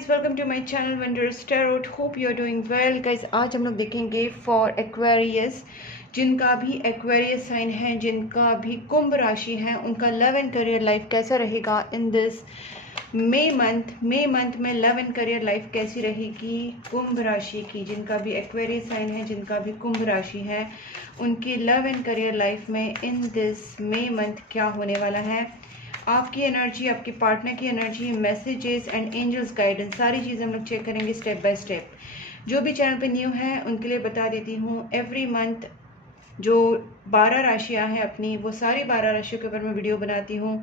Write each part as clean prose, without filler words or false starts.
Guys, welcome to my channel wondrous tarot. Hope you are doing well guys. आज हम लोग देखेंगे for Aquarius, जिनका भी एक्वेरियस साइन है, जिनका भी कुंभ राशि है, उनका लव एंड करियर लाइफ कैसा रहेगा इन दिस मई मंथ में लव एंड करियर लाइफ कैसी रहेगी कुंभ राशि की। जिनका भी एक्वेरियस साइन है, जिनका भी कुंभ राशि है, उनकी लव एंड करियर लाइफ में इन दिस मई मंथ क्या होने वाला है। आपकी एनर्जी, आपके पार्टनर की energy, messages and angels guidance, सारी चीज़ें हम लोग चेक करेंगे स्टेप बाय स्टेप। जो भी चैनल पे न्यू है उनके लिए बता देती हूँ, एवरी मंथ जो 12 राशियाँ हैं अपनी, वो सारी 12 राशियों के ऊपर मैं वीडियो बनाती हूँ।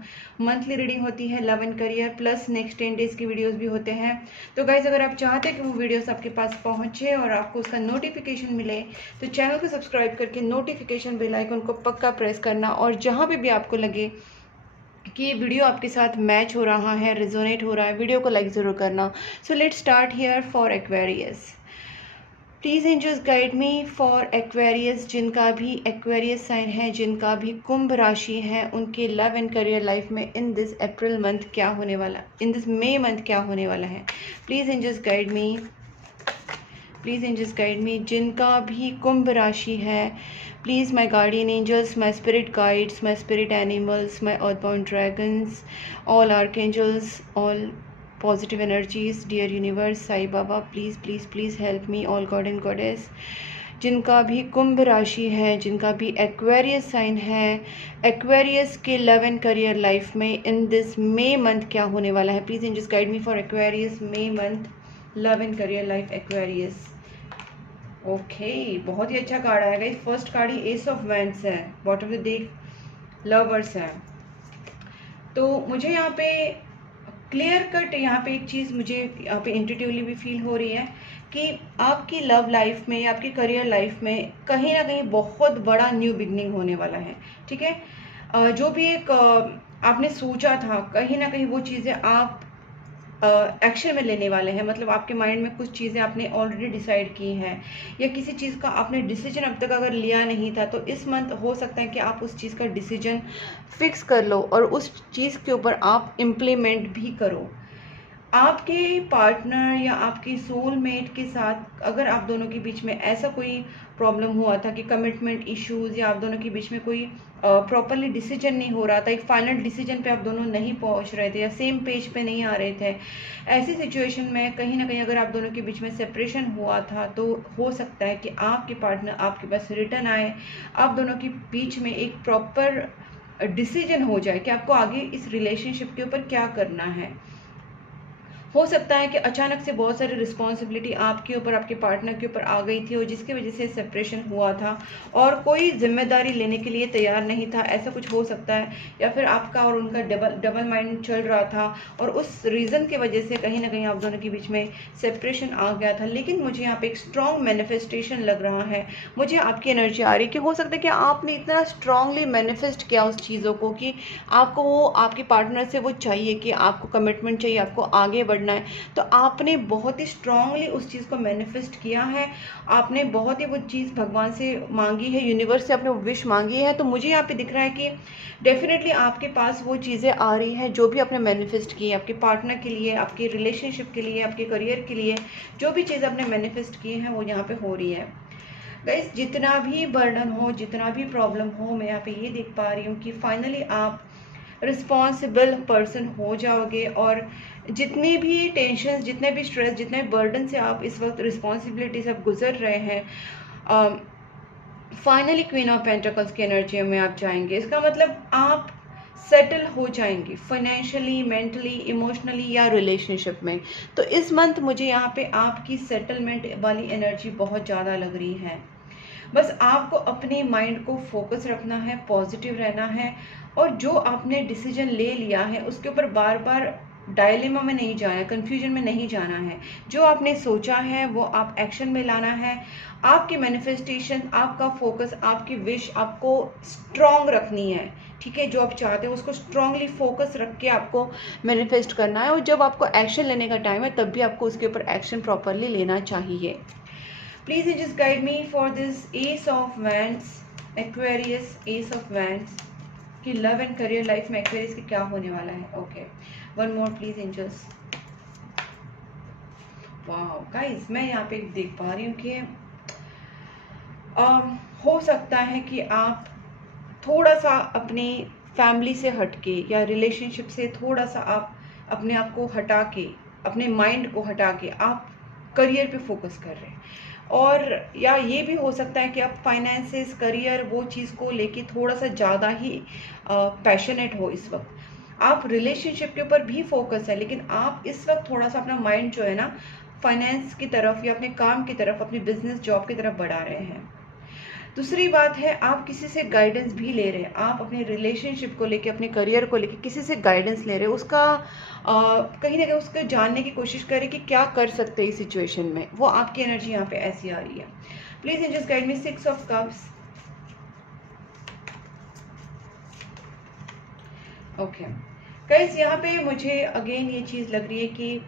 मंथली रीडिंग होती है love and career, plus next 10 days की वीडियोस भी होते हैं। तो गाइज, अगर आप चाहते हैं कि वो वीडियोस आपके पास पहुँचे और आपको उसका नोटिफिकेशन मिले, तो चैनल को सब्सक्राइब करके नोटिफिकेशन बेल आइकन को पक्का प्रेस करना। और जहाँ भी आपको लगे कि ये वीडियो आपके साथ मैच हो रहा है, रिजोनेट हो रहा है, वीडियो को लाइक ज़रूर करना। So let's start here for Aquarius. Please angels guide me for Aquarius, जिनका भी एक्वेरियस साइन है, जिनका भी कुंभ राशि है, उनके लव एंड करियर लाइफ में इन दिस अप्रैल मंथ क्या होने वाला, इन दिस मई मंथ क्या होने वाला है। Please angels guide me, please angels guide me, जिनका भी कुंभ राशि है। Please, my guardian angels, my spirit guides, my spirit animals, my earthbound dragons, all archangels, all positive energies, dear universe, Sai Baba, please, please, please help me, all god and goddess। जिनका भी कुंभ राशि है, जिनका भी Aquarius sign है, Aquarius के love and career life में in this May month क्या होने वाला है। Please angels guide me for Aquarius May month love and career life Aquarius. Okay, बहुत ही अच्छा कार्ड आएगा। फर्स्ट कार्ड ही एस ऑफ वैंड्स है, bottom of the deck lovers है। तो मुझे यहाँ पे क्लियर कट, यहाँ पे एक चीज़ मुझे यहाँ पे इंट्यूटिवली भी फील हो रही है कि आपकी लव लाइफ में या आपकी करियर लाइफ में कहीं ना कहीं बहुत बड़ा न्यू बिगनिंग होने वाला है। ठीक है, जो भी एक आपने सोचा था, कहीं ना कहीं वो चीज़ें आप एक्शन में लेने वाले हैं। मतलब आपके माइंड में कुछ चीज़ें आपने ऑलरेडी डिसाइड की हैं, या किसी चीज़ का आपने डिसीजन अब तक अगर लिया नहीं था, तो इस मंथ हो सकता है कि आप उस चीज़ का डिसीजन फिक्स कर लो और उस चीज़ के ऊपर आप इम्प्लीमेंट भी करो। आपके पार्टनर या आपकी सोलमेट के साथ अगर आप दोनों के बीच में ऐसा कोई प्रॉब्लम हुआ था कि कमिटमेंट इश्यूज, या आप दोनों के बीच में कोई प्रॉपरली डिसीजन नहीं हो रहा था, एक फाइनल डिसीजन पे आप दोनों नहीं पहुंच रहे थे, या सेम पेज पे नहीं आ रहे थे, ऐसी सिचुएशन में कहीं ना कहीं अगर आप दोनों के बीच में सेपरेशन हुआ था, तो हो सकता है कि आपके पार्टनर आपके पास रिटर्न आए, आप दोनों के बीच में एक प्रॉपर डिसीजन हो जाए कि आपको आगे इस रिलेशनशिप के ऊपर क्या करना है। हो सकता है कि अचानक से बहुत सारी रिस्पॉन्सिबिलिटी आपके ऊपर, आपके पार्टनर के ऊपर आ गई थी, और जिसकी वजह से सेपरेशन हुआ था और कोई जिम्मेदारी लेने के लिए तैयार नहीं था, ऐसा कुछ हो सकता है। या फिर आपका और उनका डबल माइंड चल रहा था, और उस रीज़न की वजह से कहीं ना कहीं आप दोनों के बीच में सेपरेशन आ गया था। लेकिन मुझे यहाँ पे एक स्ट्रॉन्ग मैनिफेस्टेशन लग रहा है, मुझे आपकी एनर्जी आ रही है कि हो सकता है कि आपने इतना स्ट्रांगली मैनिफेस्ट किया उस चीज़ों को कि आपको वो, आपके पार्टनर से वो चाहिए कि आपको कमिटमेंट चाहिए, आपको आगे बढ़ना है। तो आपने बहुत ही स्ट्रांगली उस चीज़ को मैनिफेस्ट किया है, आपने बहुत ही वो चीज़ भगवान से मांगी है, यूनिवर्स से आपने वो विश मांगी है। तो मुझे यहाँ पे दिख रहा है कि डेफिनेटली आपके पास वो चीज़ें आ रही हैं जो भी आपने मैनिफेस्ट की है, आपके पार्टनर के लिए, आपके रिलेशनशिप के लिए, आपके करियर के लिए, जो भी चीज़ आपने मैनिफेस्ट की है वो यहाँ पे हो रही है। गाइस, जितना भी बर्डन हो, जितना भी प्रॉब्लम हो, मैं यहाँ पे ये देख पा रही हूँ कि फाइनली आप रिस्पॉन्सिबल पर्सन हो जाओगे, और जितनी भी टेंशन, जितने भी स्ट्रेस, जितने बर्डन से आप इस वक्त रिस्पॉन्सिबिलिटी से आप गुजर रहे हैं, फाइनली क्वीन ऑफ पेंटिकल्स की एनर्जी में आप जाएंगे। इसका मतलब आप सेटल हो जाएंगे फाइनेंशियली, मेंटली, इमोशनली या रिलेशनशिप में। तो इस मंथ मुझे यहाँ पे आपकी सेटलमेंट वाली एनर्जी बहुत ज़्यादा लग रही है। बस आपको अपने माइंड को फोकस रखना है, पॉजिटिव रहना है, और जो आपने डिसीजन ले लिया है उसके ऊपर बार बार डायलेमा में नहीं जाना है, कन्फ्यूजन में नहीं जाना है। जो आपने सोचा है वो आप एक्शन में लाना है। आपकी मैनिफेस्टेशन, आपका फोकस, आपकी विश आपको स्ट्रॉन्ग रखनी है। ठीक है, जो आप चाहते हो उसको स्ट्रांगली फोकस रख के आपको मैनिफेस्ट करना है, और जब आपको एक्शन लेने का टाइम है तब भी आपको उसके ऊपर एक्शन प्रॉपरली लेना चाहिए। Please just guide me for this Ace of Wands, Aquarius, Ace of Wands कि लव एंड करियर लाइफ में एक्वेरियस की क्या होने वाला है। Okay, one more please angels. वाह गाइस, मैं यहाँ पे देख पा रही हूँ कि हो सकता है कि आप थोड़ा सा अपनी फैमिली से हटके या रिलेशनशिप से थोड़ा सा आप अपने आप को हटा के, अपने माइंड को हटा के आप करियर पे फोकस कर रहे हैं। और या ये भी हो सकता है कि आप फाइनेंसेस, करियर, वो चीज़ को लेके थोड़ा सा ज़्यादा ही पैशनेट हो इस वक्त। आप रिलेशनशिप के ऊपर भी फोकस है, लेकिन आप इस वक्त थोड़ा सा अपना माइंड जो है ना फाइनेंस की तरफ या अपने काम की तरफ, अपनी बिजनेस जॉब की तरफ बढ़ा रहे हैं। दूसरी बात है, आप किसी से गाइडेंस भी ले रहे हैं। आप अपने रिलेशनशिप को लेके, अपने करियर को लेके किसी से गाइडेंस ले रहे हैं, उसका कहीं ना कहीं उसको जानने की कोशिश करें कि क्या कर सकते हैं इस सिचुएशन में। वो आपकी एनर्जी यहाँ पे ऐसी आ रही है। Please angels guide me 6 of cups. Okay guys, यहाँ पे मुझे अगेन ये चीज़ लग रही है कि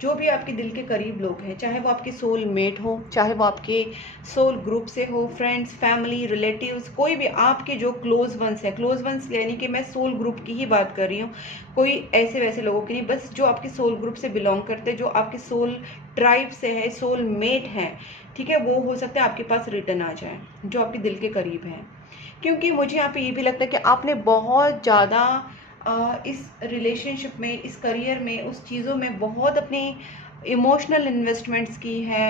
जो भी आपके दिल के करीब लोग हैं, चाहे वो आपके सोल मेट हो, चाहे वो आपके सोल ग्रुप से हो, फ्रेंड्स, फैमिली, रिलेटिव्स, कोई भी आपके जो क्लोज वंस है, क्लोज वंस यानी कि मैं सोल ग्रुप की ही बात कर रही हूँ, कोई ऐसे वैसे लोगों की नहीं, बस जो आपके सोल ग्रुप से बिलोंग करते हैं, जो आपके सोल ट्राइब से है, सोल मेट हैं, ठीक है, वो हो सकता है आपके पास रिटर्न आ जाए, जो आपके दिल के करीब हैं। क्योंकि मुझे यहाँ पे ये भी लगता है कि आपने बहुत ज़्यादा इस रिलेशनशिप में, इस करियर में, उस चीज़ों में बहुत अपनी इमोशनल इन्वेस्टमेंट्स की है।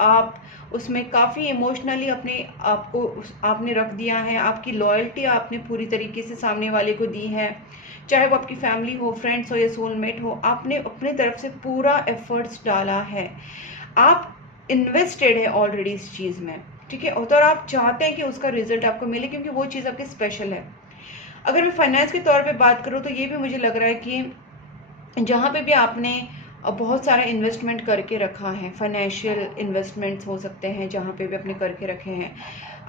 आप उसमें काफ़ी इमोशनली अपने आपको आपने रख दिया है। आपकी लॉयल्टी आपने पूरी तरीके से सामने वाले को दी है, चाहे वो आपकी फैमिली हो, फ्रेंड्स हो या सोलमेट हो। आपने अपनी तरफ से पूरा एफर्ट्स डाला है, आप इन्वेस्टेड है ऑलरेडी इस चीज़ में, ठीक है। और आप चाहते हैं कि उसका रिजल्ट आपको मिले, क्योंकि वो चीज़ आपकी स्पेशल है। अगर मैं फाइनेंस के तौर पे बात करूँ तो ये भी मुझे लग रहा है कि जहाँ पे भी आपने बहुत सारा इन्वेस्टमेंट करके रखा है, फाइनेंशियल इन्वेस्टमेंट्स हो सकते हैं, जहाँ पे भी अपने करके रखे हैं,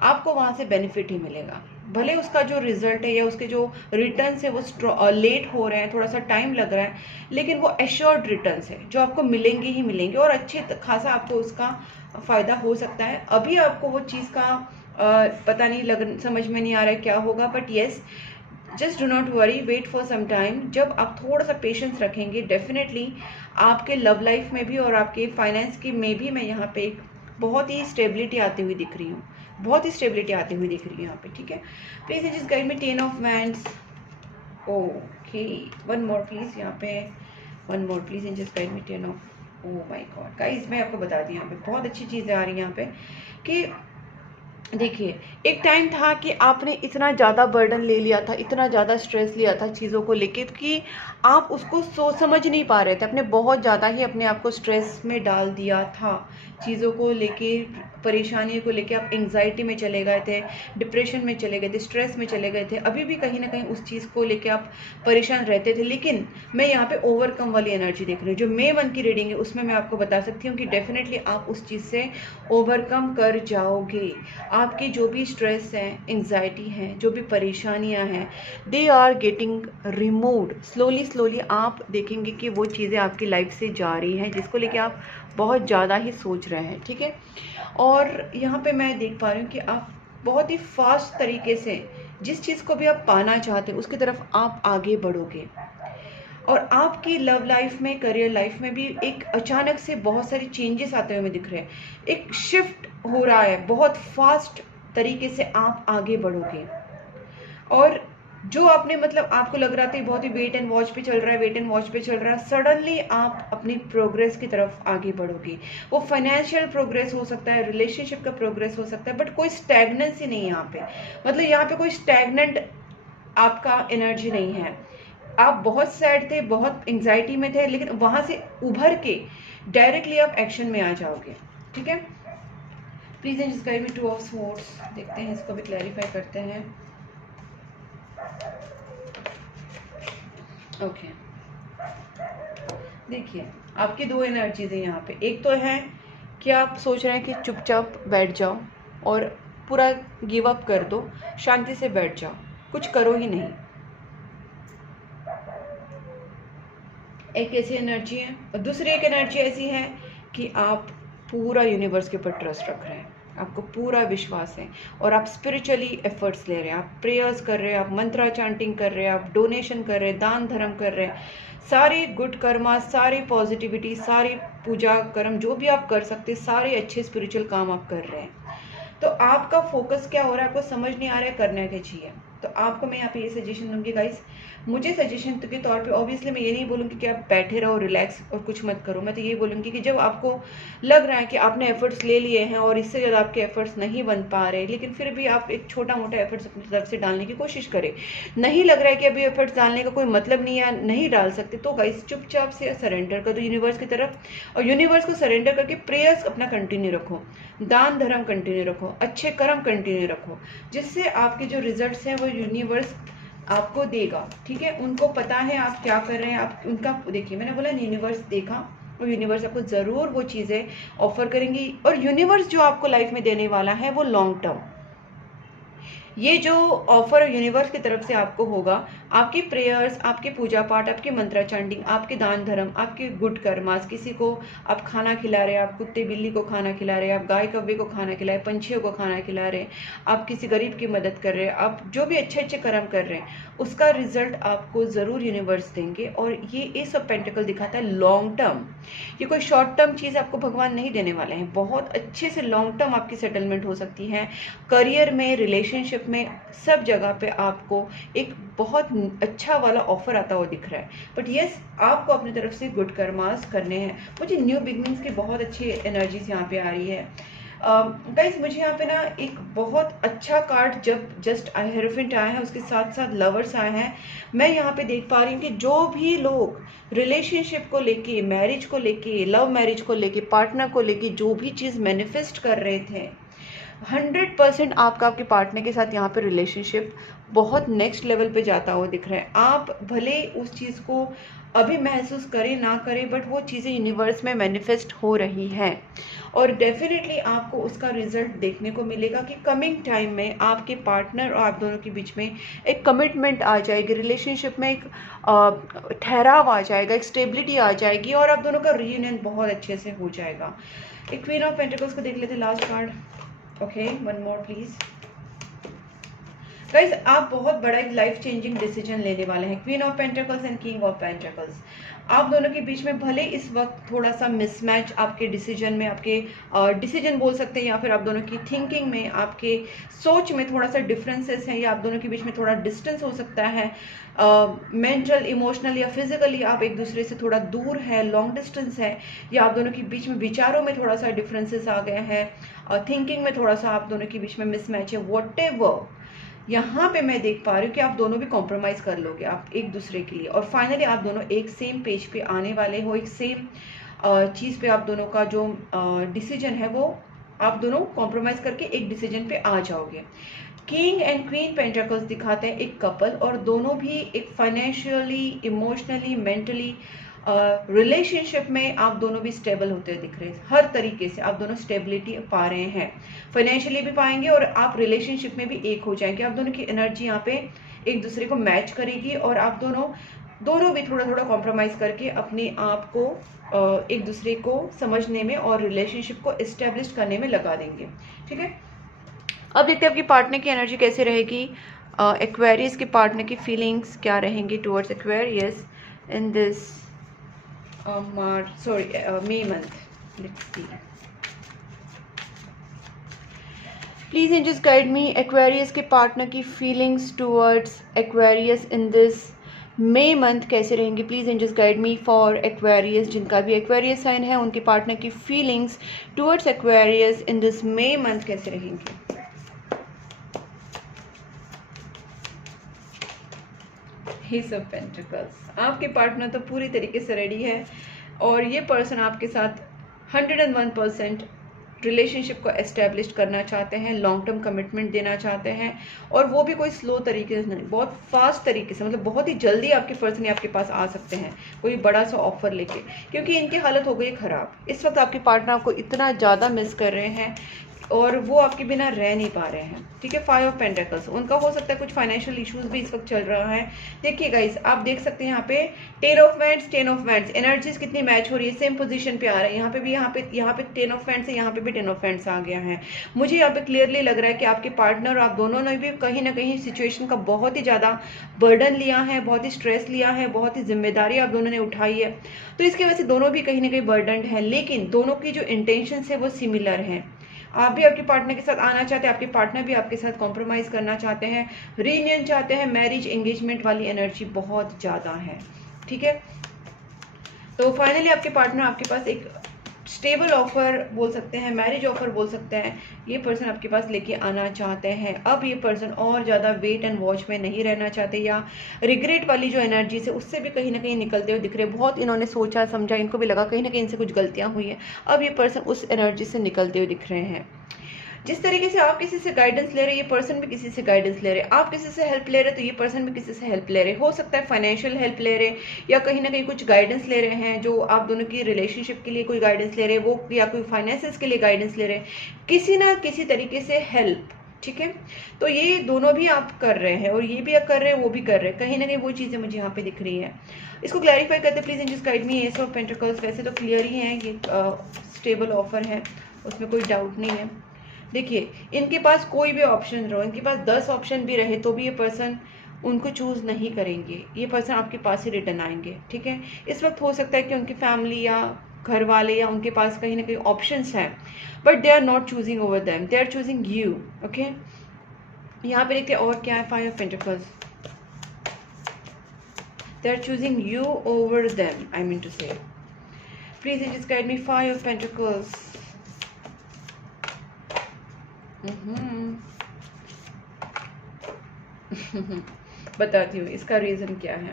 आपको वहाँ से बेनिफिट ही मिलेगा। भले उसका जो रिजल्ट है या उसके जो रिटर्न्स है वो लेट हो रहे हैं, थोड़ा सा टाइम लग रहा है, लेकिन वो एश्योर्ड रिटर्न्स है जो आपको मिलेंगे ही मिलेंगे, और अच्छे खासा आपको उसका फ़ायदा हो सकता है। अभी आपको वो चीज़ का पता नहीं, समझ में नहीं आ रहा है क्या होगा, but yes, just do not worry, wait for some time. जब आप थोड़ा सा पेशेंस रखेंगे, डेफिनेटली आपके लव लाइफ में भी और आपके फाइनेंस की में भी मैं यहाँ पे एक बहुत ही स्टेबिलिटी आती हुई दिख रही हूँ, बहुत ही स्टेबिलिटी आती हुई दिख रही है यहाँ पे, ठीक है। Please just guide me 10 of wands. Okay, one more please, यहाँ पे one more please, just guide me 10 of. Oh my God guys, मैं आपको बता दी यहाँ पे बहुत अच्छी चीज़ें आ रही हैं यहाँ पे कि देखिए, एक टाइम था कि आपने इतना ज़्यादा बर्डन ले लिया था, इतना ज़्यादा स्ट्रेस लिया था चीज़ों को लेके कि आप उसको सोच समझ नहीं पा रहे थे। आपने बहुत ज़्यादा ही अपने आप को स्ट्रेस में डाल दिया था, चीज़ों को लेके, परेशानियों को लेके आप एंग्जाइटी में चले गए थे, डिप्रेशन में चले गए थे, स्ट्रेस में चले गए थे। अभी भी कहीं ना कहीं उस चीज़ को लेके आप परेशान रहते थे, लेकिन मैं यहाँ पे ओवरकम वाली एनर्जी देख रही हूँ। जो मे 1 की रीडिंग है उसमें मैं आपको बता सकती हूँ कि डेफिनेटली आप उस चीज़ से ओवरकम कर जाओगे। आपकी जो भी स्ट्रेस है, एंग्जाइटी है, जो भी परेशानियां हैं, they are getting removed slowly slowly. आप देखेंगे कि वो चीज़ें आपकी लाइफ से जा रही हैं जिसको लेके आप बहुत ज़्यादा ही सोच रहे हैं, ठीक है। और यहाँ पे मैं देख पा रही हूँ कि आप बहुत ही फास्ट तरीके से जिस चीज़ को भी आप पाना चाहते हैं उसकी तरफ आप आगे बढ़ोगे। और आपकी लव लाइफ में, करियर लाइफ में भी एक अचानक से बहुत सारे चेंजेस आते हुए दिख रहे हैं, एक शिफ्ट हो रहा है, बहुत फास्ट तरीके से आप आगे बढ़ोगे। और जो आपने मतलब आपको लग रहा था बहुत ही वेट एंड वॉच पे चल रहा है, वेट एंड वॉच पे चल रहा है, सडनली आप अपनी प्रोग्रेस की तरफ आगे बढ़ोगे। वो फाइनेंशियल प्रोग्रेस हो सकता है, रिलेशनशिप का प्रोग्रेस हो सकता है, बट कोई स्टैग्नेंसी नहीं है यहाँ पे। मतलब यहाँ पे कोई स्टैग्नेंट आपका एनर्जी नहीं है। आप बहुत सैड थे, बहुत एंग्जाइटी में थे, लेकिन वहां से उभर के डायरेक्टली आप एक्शन में आ जाओगे, ठीक है। Please and just guide me 2 of swords. देखते हैं, इसको भी क्लैरिफाई करते हैं। ओके, देखिए आपकी 2 एनर्जीज है यहाँ पे। एक तो है कि आप सोच रहे हैं कि चुपचाप बैठ जाओ और पूरा गिव अप कर दो, शांति से बैठ जाओ, कुछ करो ही नहीं। एक ऐसी एनर्जी है। और दूसरी एक एनर्जी ऐसी है कि आप पूरा यूनिवर्स के ऊपर ट्रस्ट रख रहे हैं, आपको पूरा विश्वास है और आप स्पिरिचुअली एफर्ट्स ले रहे हैं, आप प्रेयर्स कर रहे हैं, आप मंत्रा चांटिंग कर रहे हैं, आप डोनेशन कर रहे हैं, दान धर्म कर रहे हैं, सारे गुड कर्मा, सारी पॉजिटिविटी, सारी पूजा कर्म जो भी आप कर सकते हैं, सारे अच्छे स्पिरिचुअल काम आप कर रहे हैं। तो आपका फोकस क्या हो रहा है, आपको समझ नहीं आ रहा है करना क्या चाहिए। तो आपको मैं यहाँ पे ये सजेशन दूंगी गाइस। मुझे सजेशन के तौर पे ऑब्वियसली मैं ये नहीं बोलूँगी कि आप बैठे रहो रिलैक्स और कुछ मत करो। मैं तो ये बोलूँगी कि जब आपको लग रहा है कि आपने एफर्ट्स ले लिए हैं और इससे ज़्यादा आपके एफर्ट्स नहीं बन पा रहे, लेकिन फिर भी आप एक छोटा मोटा एफर्ट्स अपनी तरफ से डालने की कोशिश करें। नहीं लग रहा है कि अभी एफर्ट्स डालने का कोई मतलब नहीं है, नहीं डाल सकते, तो गाइस चुपचाप से सरेंडर कर दो यूनिवर्स की तरफ, और यूनिवर्स को सरेंडर करके प्रेयर्स अपना कंटिन्यू रखो, दान धर्म कंटिन्यू रखो, अच्छे कर्म कंटिन्यू रखो, जिससे आपके जो रिजल्ट्स हैं वो यूनिवर्स आपको देगा। ठीक है, उनको पता है आप क्या कर रहे हैं, आप उनका देखिए, मैंने बोला यूनिवर्स देखा, और यूनिवर्स आपको ज़रूर वो चीज़ें ऑफर करेंगी। और यूनिवर्स जो आपको लाइफ में देने वाला है वो लॉन्ग टर्म, ये जो ऑफर यूनिवर्स की तरफ से आपको होगा, आपकी प्रेयर्स, आपके पूजा पाठ, आपके मंत्रा चैंटिंग, आपके दान धर्म, आपके गुड कर्मास, किसी को आप खाना खिला रहे हैं, आप कुत्ते बिल्ली को खाना खिला रहे हैं, आप गाय कव्वे को खाना खिला रहे हैं, पंछियों को खाना खिला रहे हैं, आप किसी गरीब की मदद कर रहे हैं, आप जो भी अच्छे अच्छे कर्म कर रहे हैं, उसका रिजल्ट आपको ज़रूर यूनिवर्स देंगे। और ये एस ऑफ पेंटिकल दिखाता है लॉन्ग टर्म, ये कोई शॉर्ट टर्म चीज़ आपको भगवान नहीं देने वाले हैं, बहुत अच्छे से लॉन्ग टर्म आपकी सेटलमेंट हो सकती है, करियर में, रिलेशनशिप में, सब जगह पे आपको एक बहुत अच्छा वाला ऑफर आता हुआ दिख रहा है। बट यस, आपको अपनी तरफ से गुड कर्मास करने हैं। मुझे न्यू बिगनिंग्स की बहुत अच्छी एनर्जीज यहाँ पे आ रही है गाइस। मुझे यहाँ पे ना एक बहुत अच्छा कार्ड जब जस्ट हेरोफेंट आया है, उसके साथ साथ लवर्स आए हैं। मैं यहाँ पे देख पा रही हूँ कि जो भी लोग रिलेशनशिप को लेके, मैरिज को लेके, लव मैरिज को लेके, पार्टनर को लेके जो भी चीज़ मैनिफेस्ट कर रहे थे, 100% आपका आपके पार्टनर के साथ यहाँ पे रिलेशनशिप बहुत नेक्स्ट लेवल पे जाता हुआ दिख रहा है। आप भले उस चीज़ को अभी महसूस करें ना करें, बट वो चीज़ें यूनिवर्स में मैनिफेस्ट हो रही हैं, और डेफिनेटली आपको उसका रिजल्ट देखने को मिलेगा कि कमिंग टाइम में आपके पार्टनर और आप दोनों के बीच में एक कमिटमेंट आ जाएगी, रिलेशनशिप में एक ठहराव आ जाएगा, एक स्टेबिलिटी आ जाएगी, और आप दोनों का रियूनियन बहुत अच्छे से हो जाएगा। एक क्वीन ऑफ पेंटिकल्स को देख लेते हैं, last card. Okay, one more please guys. आप बहुत बड़ा एक लाइफ चेंजिंग डिसीजन लेने वाले हैं, queen of pentacles and king of pentacles. आप दोनों के बीच में भले इस वक्त थोड़ा सा मिसमैच आपके डिसीजन में, आपके डिसीजन बोल सकते हैं, या फिर आप दोनों की थिंकिंग में, आपके सोच में थोड़ा सा डिफरेंसेस हैं, या आप दोनों के बीच में थोड़ा डिस्टेंस हो सकता है, मेंटल, इमोशनल या फिजिकली आप एक दूसरे से थोड़ा दूर है, लॉन्ग डिस्टेंस है, या आप दोनों के बीच में विचारों में थोड़ा सा डिफरेंसेस आ गए हैं, थिंकिंग में थोड़ा सा आप दोनों के बीच में मिसमैच है, व्हाटएवर। यहाँ पे मैं देख पा रही हूँ कि आप दोनों भी कॉम्प्रोमाइज़ कर लोगे आप एक दूसरे के लिए, और फाइनली आप दोनों एक सेम पेज पे आने वाले हो, एक सेम चीज़ पे आप दोनों का जो डिसीजन है वो आप दोनों कॉम्प्रोमाइज़ करके एक डिसीजन पे आ जाओगे। किंग एंड क्वीन पेंटिकल्स दिखाते हैं एक कपल, और दोनों भी एक फाइनेंशियली, इमोशनली, मेंटली रिलेशनशिप में आप दोनों भी स्टेबल होते दिख रहे हैं। हर तरीके से आप दोनों स्टेबिलिटी पा रहे हैं, फाइनेंशियली भी पाएंगे, और आप रिलेशनशिप में भी एक हो जाएंगे। आप दोनों की एनर्जी यहाँ पे एक दूसरे को मैच करेगी, और आप दोनों भी थोड़ा थोड़ा कॉम्प्रोमाइज़ करके अपने आप को एक दूसरे को समझने में और रिलेशनशिप को इस्टेब्लिश करने में लगा देंगे। ठीक है, अब देखते हैं आपकी पार्टनर की एनर्जी कैसे रहेगी। एक्वेरियस के पार्टनर की फीलिंग्स क्या रहेंगी towards Aquarius in this May month. Let's see. Please angels guide me. Aquarius के पार्टनर की feelings towards Aquarius in this May month कैसे रहेंगे। Please angels guide me for Aquarius, जिनका भी एक्वेरियस साइन है उनके पार्टनर की feelings towards Aquarius in this May month कैसे रहेंगे। Ace of Pentacles, आपके पार्टनर तो पूरी तरीके से रेडी है, और ये पर्सन आपके साथ 101% रिलेशनशिप को एस्टेब्लिश करना चाहते हैं, लॉन्ग टर्म कमिटमेंट देना चाहते हैं, और वो भी कोई स्लो तरीके से नहीं, बहुत फास्ट तरीके से, मतलब बहुत ही जल्दी आपके पर्सन आपके पास आ सकते हैं कोई बड़ा सा ऑफर लेके, क्योंकि इनकी हालत हो गई ख़राब। इस वक्त आपके पार्टनर आपको इतना ज़्यादा मिस कर रहे हैं, और वो आपके बिना रह नहीं पा रहे हैं, ठीक है। 5 ऑफ पेंटिकल्स, उनका हो सकता है कुछ फाइनेंशियल इश्यूज भी इस वक्त चल रहा है। देखिए गाइस, आप देख सकते हैं यहाँ पे 10 of wands, 10 of wands, energies कितनी मैच हो रही है, सेम पोजीशन पे आ रहा है। यहाँ पे भी यहाँ पे 10 ऑफ वैंड्स है, यहाँ पे भी 10 ऑफ वैंड्स आ गया है। मुझे यहाँ पे क्लियरली लग रहा है कि आपके पार्टनर और आप दोनों ने भी कहीं ना कहीं सिचुएशन का बहुत ही ज़्यादा बर्डन लिया है, बहुत ही स्ट्रेस लिया है, बहुत ही जिम्मेदारी आप दोनों ने उठाई है। तो इसकी वजह से दोनों भी कहीं ना कहीं बर्डन है, लेकिन दोनों की जो इंटेंशन है वो सिमिलर है। आप भी आपके पार्टनर के साथ आना चाहते हैं, आपके पार्टनर भी आपके साथ कॉम्प्रोमाइज करना चाहते हैं, रीयूनियन चाहते हैं, मैरिज एंगेजमेंट वाली एनर्जी बहुत ज़्यादा है, ठीक है। तो फाइनली आपके पार्टनर आपके पास एक स्टेबल ऑफर बोल सकते हैं, मैरिज ऑफर बोल सकते हैं, ये पर्सन आपके पास लेके आना चाहते हैं। अब ये पर्सन और ज़्यादा वेट एंड वॉच में नहीं रहना चाहते, या रिग्रेट वाली जो एनर्जी से उससे भी कहीं ना कहीं निकलते हुए दिख रहे हैं। बहुत इन्होंने सोचा समझा, इनको भी लगा कहीं ना कहीं इनसे कुछ गलतियां हुई हैं, अब ये पर्सन उस एनर्जी से निकलते हुए दिख रहे हैं। जिस तरीके से आप किसी से गाइडेंस ले रहे हैं, ये पर्सन भी किसी से गाइडेंस ले रहे हैं। आप किसी से हेल्प ले रहे हैं तो ये पर्सन भी किसी से हेल्प ले रहे हैं। हो सकता है फाइनेंशियल हेल्प ले रहे हैं, या कहीं ना कहीं कुछ गाइडेंस ले रहे हैं, जो आप दोनों की रिलेशनशिप के लिए कोई गाइडेंस ले रहे हैं वो, या कोई फाइनेंसेस के लिए गाइडेंस ले रहे हैं, किसी ना किसी तरीके से हेल्प, ठीक है। तो ये दोनों भी आप कर रहे हैं, और ये भी आप कर रहे हैं, वो भी कर रहे हैं, कहीं ना कहीं वो चीज़ें मुझे यहाँ पे दिख रही हैं। इसको क्लैरिफाई करते please angels guide me. Ace of pentacles वैसे तो क्लियर ही है, ये स्टेबल ऑफर है, उसमें कोई डाउट नहीं है। देखिए, इनके पास कोई भी ऑप्शन रहो, इनके पास 10 ऑप्शन भी रहे तो भी ये पर्सन उनको चूज नहीं करेंगे, ये पर्सन आपके पास ही रिटर्न आएंगे, ठीक है। इस वक्त हो सकता है कि उनकी फैमिली या घर वाले या उनके पास कहीं ना कहीं ऑप्शंस हैं, but they are not choosing over them, they are choosing you, okay. यहाँ पे देखते हैं और क्या है, 5 of pentacles, they are choosing you over them, I mean to say. Please just guide me, 5 of pentacles. बताती हूँ इसका रीजन क्या है।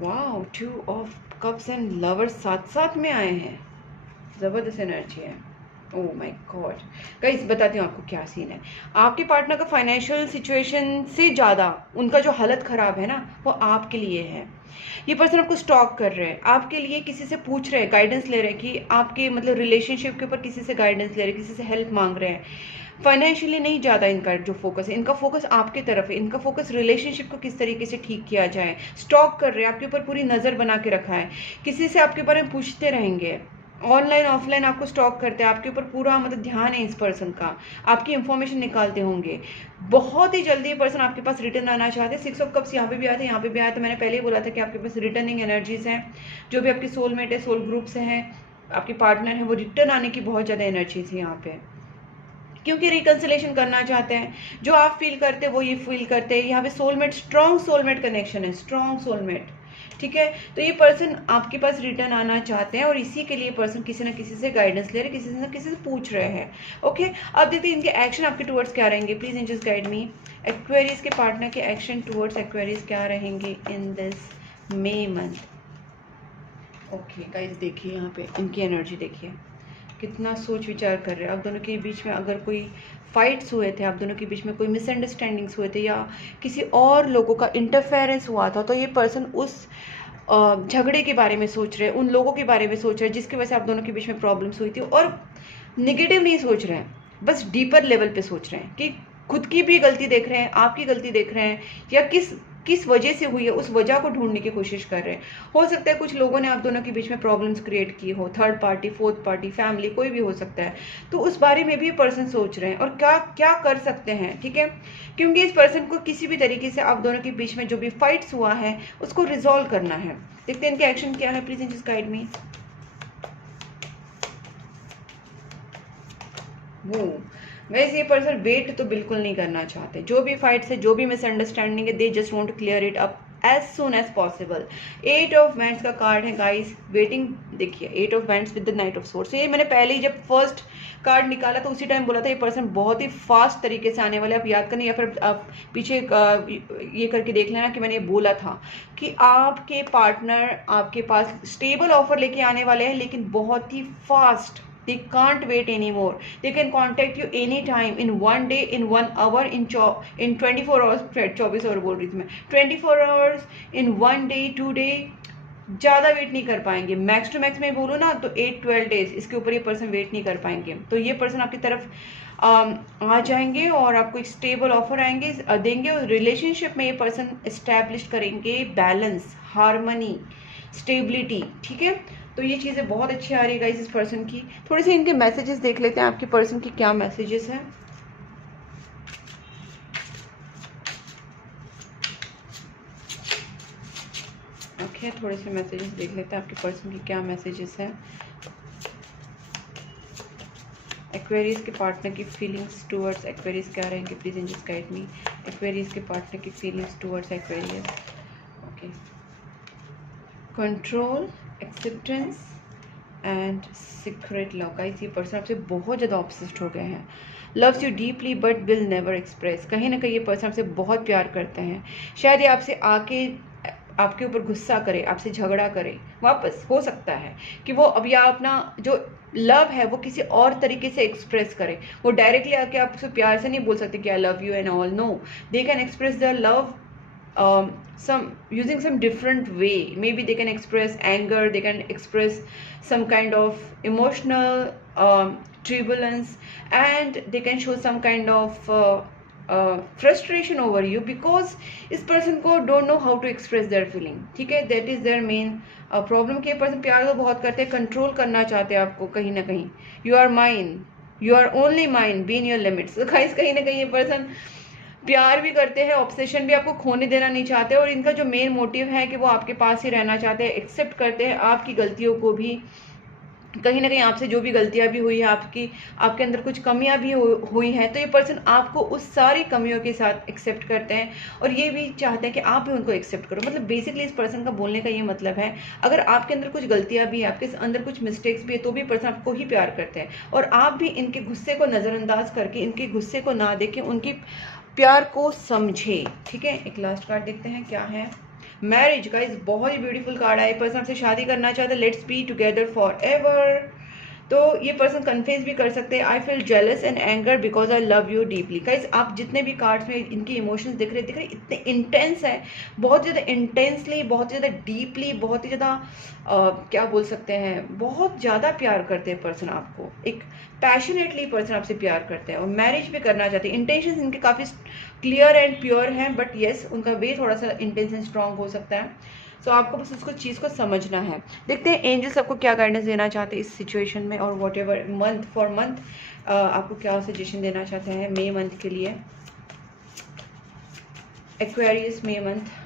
Wow, 2 of cups and lovers साथ साथ में आए हैं, जबरदस्त एनर्जी है। ओह माय गॉड गाइस, बताती हूँ आपको क्या सीन है। आपके पार्टनर का फाइनेंशियल सिचुएशन से ज़्यादा उनका जो हालत ख़राब है ना, वो आपके लिए है। ये पर्सन आपको स्टॉक कर रहे हैं, आपके लिए किसी से पूछ रहे हैं, गाइडेंस ले रहे हैं कि आपके मतलब रिलेशनशिप के ऊपर किसी से गाइडेंस ले रहे हैं, किसी से हेल्प मांग रहे हैं। फाइनेंशियली नहीं ज़्यादा इनका जो फोकस है, इनका फोकस आपके तरफ है, इनका फोकस रिलेशनशिप को किस तरीके से ठीक किया जाए। स्टॉक कर रहे हैं, आपके ऊपर पूरी नज़र बना के रखा है, किसी से आपके बारे में पूछते रहेंगे, ऑनलाइन ऑफलाइन आपको स्टॉक करते हैं, आपके ऊपर पूरा मतलब ध्यान है इस पर्सन का, आपकी इंफॉर्मेशन निकालते होंगे। बहुत ही जल्दी ये पर्सन आपके पास रिटर्न आना चाहते हैं। 6 ऑफ कप्स यहाँ पे भी आए थे, यहाँ पे भी आया, तो मैंने पहले ही बोला था कि आपके पास रिटर्निंग एनर्जीज हैं। जो भी आपके सोलमेट है, सोल ग्रुप से हैं, आपके पार्टनर है, वो रिटर्न आने की बहुत ज़्यादा एनर्जीज है यहाँ पे, क्योंकि रिकंसिलेशन करना चाहते हैं। जो आप फील करते हैं वो ये फील करते हैं। यहाँ पे सोलमेट, स्ट्रॉन्ग सोलमेट कनेक्शन है, स्ट्रॉन्ग सोलमेट, ठीक है। तो ये पर्सन आपके पास रिटर्न आना चाहते हैं, और इसी के लिए पर्सन किसी ना किसी से गाइडेंस ले रहे हैं, किसी ना किसी से पूछ रहे हैं, ओके। अब देखते हैं इनके एक्शन आपके टुवर्ड्स क्या रहेंगे। Please angels guide me, Aquarius के पार्टनर के एक्शन टुवर्ड्स एक्वेरियस क्या रहेंगे in this May month. Okay guys, देखिए यहाँ पे इनकी एनर्जी देखिए, कितना सोच विचार कर रहे हैं। आप दोनों के बीच में अगर कोई फाइट्स हुए थे, आप दोनों के बीच में कोई मिसअंडरस्टैंडिंग्स हुए थे, या किसी और लोगों का इंटरफेरेंस हुआ था, तो ये पर्सन उस झगड़े के बारे में सोच रहे हैं, उन लोगों के बारे में सोच रहे हैं जिसकी वजह से आप दोनों के बीच में प्रॉब्लम्स हुई थी। और निगेटिव नहीं सोच रहे हैं, बस डीपर लेवल पे सोच रहे हैं कि खुद की भी गलती देख रहे हैं, आपकी गलती देख रहे हैं, या किस वजह से हुई है उस वजह को ढूंढने की कोशिश कर रहे हैं। हो सकता है कुछ लोगों ने आप दोनों के बीच में प्रॉब्लम्स क्रिएट की हो, third party, fourth party, family, कोई भी हो सकता है। तो उस बारे में भी पर्सन सोच रहे हैं, और क्या क्या कर सकते हैं, ठीक है। क्योंकि इस पर्सन को किसी भी तरीके से आप दोनों के बीच में जो भी फाइट्स हुआ है उसको रिजॉल्व करना है। देखते हैं इनके एक्शन क्या है। प्लीज जस्ट गाइड मी। वो वैसे ये पर्सन वेट तो बिल्कुल नहीं करना चाहते, जो भी फाइट्स है, जो भी मिसअंडरस्टैंडिंग है, they just want to clear it up as soon as possible. 8 of wands का कार्ड है गाइस, वेटिंग। देखिए 8 of wands with the knight of swords. ये मैंने पहले ही जब फर्स्ट कार्ड निकाला तो उसी टाइम बोला था ये पर्सन बहुत ही फास्ट तरीके से आने वाले। आप याद करना, या फिर आप पीछे ये करके देख लेना कि मैंने ये बोला था कि आपके पार्टनर आपके पास स्टेबल ऑफर लेके आने वाले हैं, लेकिन बहुत ही fast. They can't wait anymore. They can contact you anytime, in 1 day, in 1 hour, in 24 hours. 24 our बोल रही थी मैं, 24 hours, in 1 day, 2 day. ज़्यादा वेट नहीं कर पाएंगे। मैक्स टू मैक्स में बोलूँ ना तो 8-12 days, इसके ऊपर ये पर्सन वेट नहीं कर पाएंगे। तो ये पर्सन आपकी तरफ आ जाएंगे और आपको एक स्टेबल ऑफर आएंगे देंगे, और रिलेशनशिप में ये पर्सन इस्टेब्लिश करेंगे बैलेंस, हार्मनी, स्टेबिलिटी। ठीक है, तो ये चीज़ें बहुत अच्छी आ रही है गाइस इस पर्सन की। थोड़े से इनके मैसेजेस देख लेते हैं, आपके पर्सन की क्या मैसेजेस हैं। ओके, थोड़े से मैसेजेस देख लेते हैं आपके पर्सन की क्या मैसेजेस हैं। एक्वेरियस के पार्टनर की फीलिंग्स टूवर्ड्स एक्वेरियस क्या रहेंगे, please angels guide me. Aquarius के पार्टनर की feelings towards Aquarius. Okay, control, acceptance and secret love. Guys ये पर्सन आपसे बहुत ज़्यादा ऑब्सेस्ड हो गए हैं। Loves you deeply but will never express. कहीं ना कहीं ये पर्सन आपसे बहुत प्यार करते हैं। शायद ये आपसे आके आपके ऊपर गुस्सा करे, आपसे झगड़ा करे वापस, हो सकता है कि वो अब या अपना जो लव है वो किसी और तरीके से एक्सप्रेस करे। वो डायरेक्टली आके आपसे प्यार से नहीं बोल सकते कि I love you and all, no, they can express their love some using some different way. Maybe they can express anger, they can express some kind of emotional turbulence, and they can show some kind of frustration over you because इस person को don't know how to express their feeling. ठीक है, that is their main problem. कि person प्यार तो बहुत करते हैं, कंट्रोल करना चाहते हैं आपको कहीं ना कहीं। You are mine, you are only mine, be in your limits. कहीं ना कहीं ये पर्सन प्यार भी करते हैं, ऑब्सेशन भी, आपको खोने देना नहीं चाहते, और इनका जो मेन मोटिव है कि वो आपके पास ही रहना चाहते हैं, एक्सेप्ट करते हैं आपकी गलतियों को भी। कहीं ना कहीं आपसे जो भी गलतियां भी हुई है, आपके अंदर कुछ कमियां भी हुई हैं, तो ये पर्सन आपको उस सारी कमियों के साथ एक्सेप्ट करते हैं, और ये भी चाहते हैं कि आप भी उनको एक्सेप्ट करो। मतलब बेसिकली इस पर्सन का बोलने का ये मतलब है, अगर आपके अंदर कुछ गलतियां भी है, आपके अंदर कुछ मिस्टेक्स भी है, तो भी पर्सन आपको ही प्यार करते हैं, और आप भी इनके गुस्से को नज़रअंदाज करके, इनके गुस्से को ना देखें, उनकी प्यार को समझे। ठीक है, एक लास्ट कार्ड देखते हैं क्या है। मैरिज। गाइस बहुत ही ब्यूटीफुल कार्ड है। पर्सन आपसे शादी करना चाहते हैं, let's be together for ever. तो ये पर्सन कन्फेस भी कर सकते हैं, I feel jealous and anger because I love you deeply. Guys आप जितने भी कार्ड्स में इनके इमोशंस दिख रहे इतने इंटेंस है, बहुत ज़्यादा इंटेंसली, बहुत ही ज़्यादा डीपली, बहुत ही ज़्यादा क्या बोल सकते हैं, बहुत ज़्यादा प्यार करते हैं पर्सन आपको, एक पैशनेटली पर्सन आपसे प्यार करते हैं, और मैरिज भी करना चाहते हैं। इंटेंशन इनके काफ़ी क्लियर एंड प्योर हैं, बट येस उनका वे थोड़ा सा इंटेंशन स्ट्रांग हो सकता है। सो आपको बस उसको चीज़ को समझना है। देखते हैं एंजल्स आपको क्या गाइडेंस देना चाहते हैं इस सिचुएशन में, और what ever month for month आपको क्या सजेशन देना चाहते हैं मई मंथ के लिए। Aquarius May month.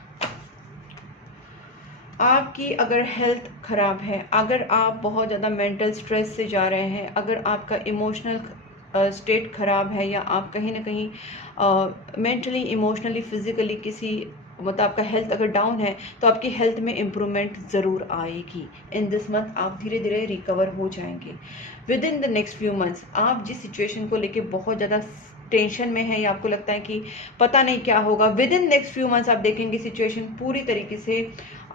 आपकी अगर हेल्थ ख़राब है, अगर आप बहुत ज़्यादा मेंटल स्ट्रेस से जा रहे हैं, अगर आपका इमोशनल स्टेट ख़राब है, या आप कहीं ना कहीं मेंटली, इमोशनली, फिज़िकली किसी मतलब आपका हेल्थ अगर डाउन है, तो आपकी हेल्थ में इम्प्रूवमेंट ज़रूर आएगी। इन दिस मंथ आप धीरे धीरे रिकवर हो जाएंगे। With in the next few months आप जिस सिचुएशन को लेके बहुत ज़्यादा टेंशन में है, या आपको लगता है कि पता नहीं क्या होगा, with in next few months आप देखेंगे सिचुएशन पूरी तरीके से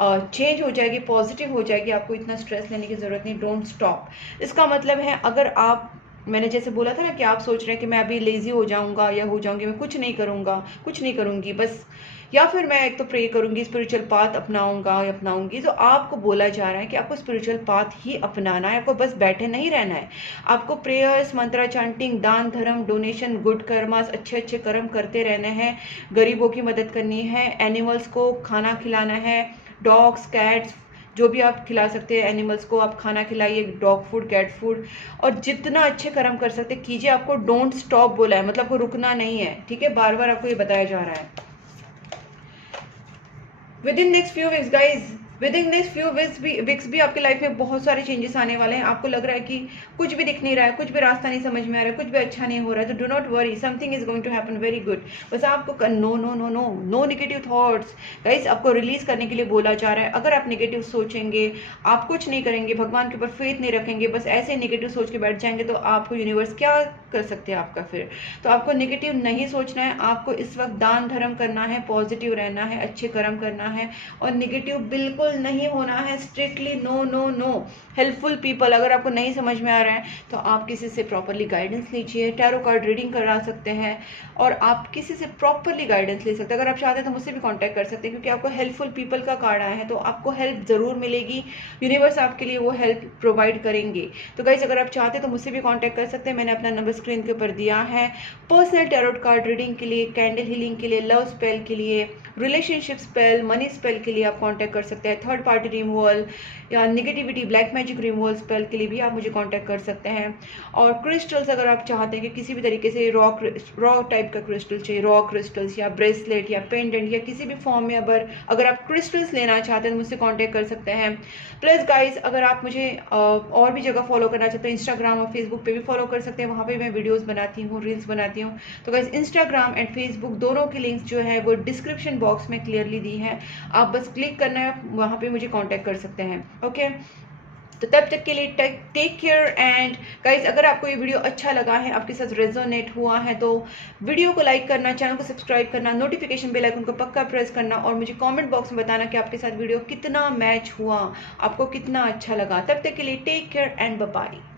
चेंज हो जाएगी, पॉजिटिव हो जाएगी। आपको इतना स्ट्रेस लेने की ज़रूरत नहीं। Don't stop. इसका मतलब है अगर आप, मैंने जैसे बोला था ना कि आप सोच रहे हैं कि मैं अभी लेज़ी हो जाऊंगा या हो जाऊंगी, मैं कुछ नहीं करूंगा, कुछ नहीं करूंगी बस, या फिर मैं एक तो प्रे करूंगी, स्पिरिचुअल पाथ अपनाऊंगा या अपनाऊंगी, तो आपको बोला जा रहा है कि आपको स्पिरिचुअल पाथ ही अपनाना है। आपको बस बैठे नहीं रहना है, आपको प्रेयर्स, मंत्रा चैंटिंग, दान धर्म, डोनेशन, गुड कर्मास, अच्छे अच्छे कर्म करते रहने हैं। गरीबों की मदद करनी है, एनिमल्स को खाना खिलाना है, डॉग्स, कैट्स, जो भी आप खिला सकते हैं एनिमल्स को आप खाना खिलाइए, डॉग फूड, कैट फूड, और जितना अच्छे कर्म कर सकते कीजिए। आपको डोंट स्टॉप बोला है, मतलब आपको रुकना नहीं है। ठीक है, बार बार आपको ये बताया जा रहा है। With in next few weeks guys, with in next few weeks भी आपके लाइफ में बहुत सारे चेंजेस आने वाले हैं। आपको लग रहा है कि कुछ भी दिख नहीं रहा है, कुछ भी रास्ता नहीं समझ में आ रहा है, कुछ भी अच्छा नहीं हो रहा है, तो do not worry, something is going to happen very good. बस आपको no no no no no negative thoughts guys आपको रिलीज करने के लिए बोला जा रहा है। अगर आप नेगेटिव सोचेंगे, आप कुछ नहीं करेंगे, भगवान के ऊपर फेथ नहीं रखेंगे, बस ऐसे नेगेटिव सोच के बैठ जाएंगे, तो आपको यूनिवर्स क्या कर सकते हैं आपका फिर। तो आपको नेगेटिव नहीं सोचना है, आपको इस वक्त दान धर्म करना है, पॉजिटिव रहना है, अच्छे कर्म करना है, और नेगेटिव बिल्कुल हेल्पफुल नहीं होना है, strictly no no no. Helpful people, अगर आपको नहीं समझ में आ रहा है तो आप किसी से प्रॉपरली गाइडेंस लीजिए, टैरो कार्ड रीडिंग करा सकते हैं और आप किसी से प्रॉपरली गाइडेंस ले सकते हैं। अगर आप चाहते हैं तो मुझसे भी कांटेक्ट कर सकते हैं, क्योंकि आपको हेल्पफुल पीपल का कार्ड आया है तो आपको हेल्प ज़रूर मिलेगी, यूनिवर्स आपके लिए वो हेल्प प्रोवाइड करेंगे। तो गाइज अगर आप चाहते हैं तो मुझसे भी कांटेक्ट कर सकते हैं, मैंने अपना नंबर स्क्रीन के ऊपर दिया है। पर्सनल टैरो कार्ड रीडिंग के लिए, कैंडल हीलिंग के लिए, लव स्पेल के लिए, रिलेशनशिप स्पेल, मनी स्पेल के लिए आप कांटेक्ट कर सकते हैं। थर्ड पार्टी रिमूवल या negativity black magic removal spell के लिए भी आप मुझे कांटेक्ट कर सकते हैं। और क्रिस्टल्स, अगर आप चाहते हैं कि किसी भी तरीके से रॉ टाइप का क्रिस्टल चाहिए, रॉ क्रिस्टल्स या ब्रेसलेट या पेंडेंट या किसी भी फॉर्म में अगर आप क्रिस्टल्स लेना चाहते हैं तो मुझसे कांटेक्ट कर सकते हैं। प्लस गाइज अगर आप मुझे और भी जगह फॉलो करना चाहते हैं, इंस्टाग्राम और फेसबुक पे भी फॉलो कर सकते हैं, वहाँ पे मैं वीडियोस बनाती हूँ, रील्स बनाती हूँ। तो गाइज इंस्टाग्राम एंड फेसबुक दोनों की लिंक्स जो है वो डिस्क्रिप्शन बॉक्स में क्लियरली दी है, आप बस क्लिक करना है, वहाँ पे मुझे कांटेक्ट कर सकते हैं। ओके, तो तब तक के लिए टेक केयर। एंड गाइज अगर आपको ये वीडियो अच्छा लगा है, आपके साथ रेजोनेट हुआ है, तो वीडियो को लाइक करना, चैनल को सब्सक्राइब करना, नोटिफिकेशन बेल आइकन को पक्का प्रेस करना और मुझे कमेंट बॉक्स में बताना कि आपके साथ वीडियो कितना मैच हुआ, आपको कितना अच्छा लगा। तब तक के लिए take care and bye bye.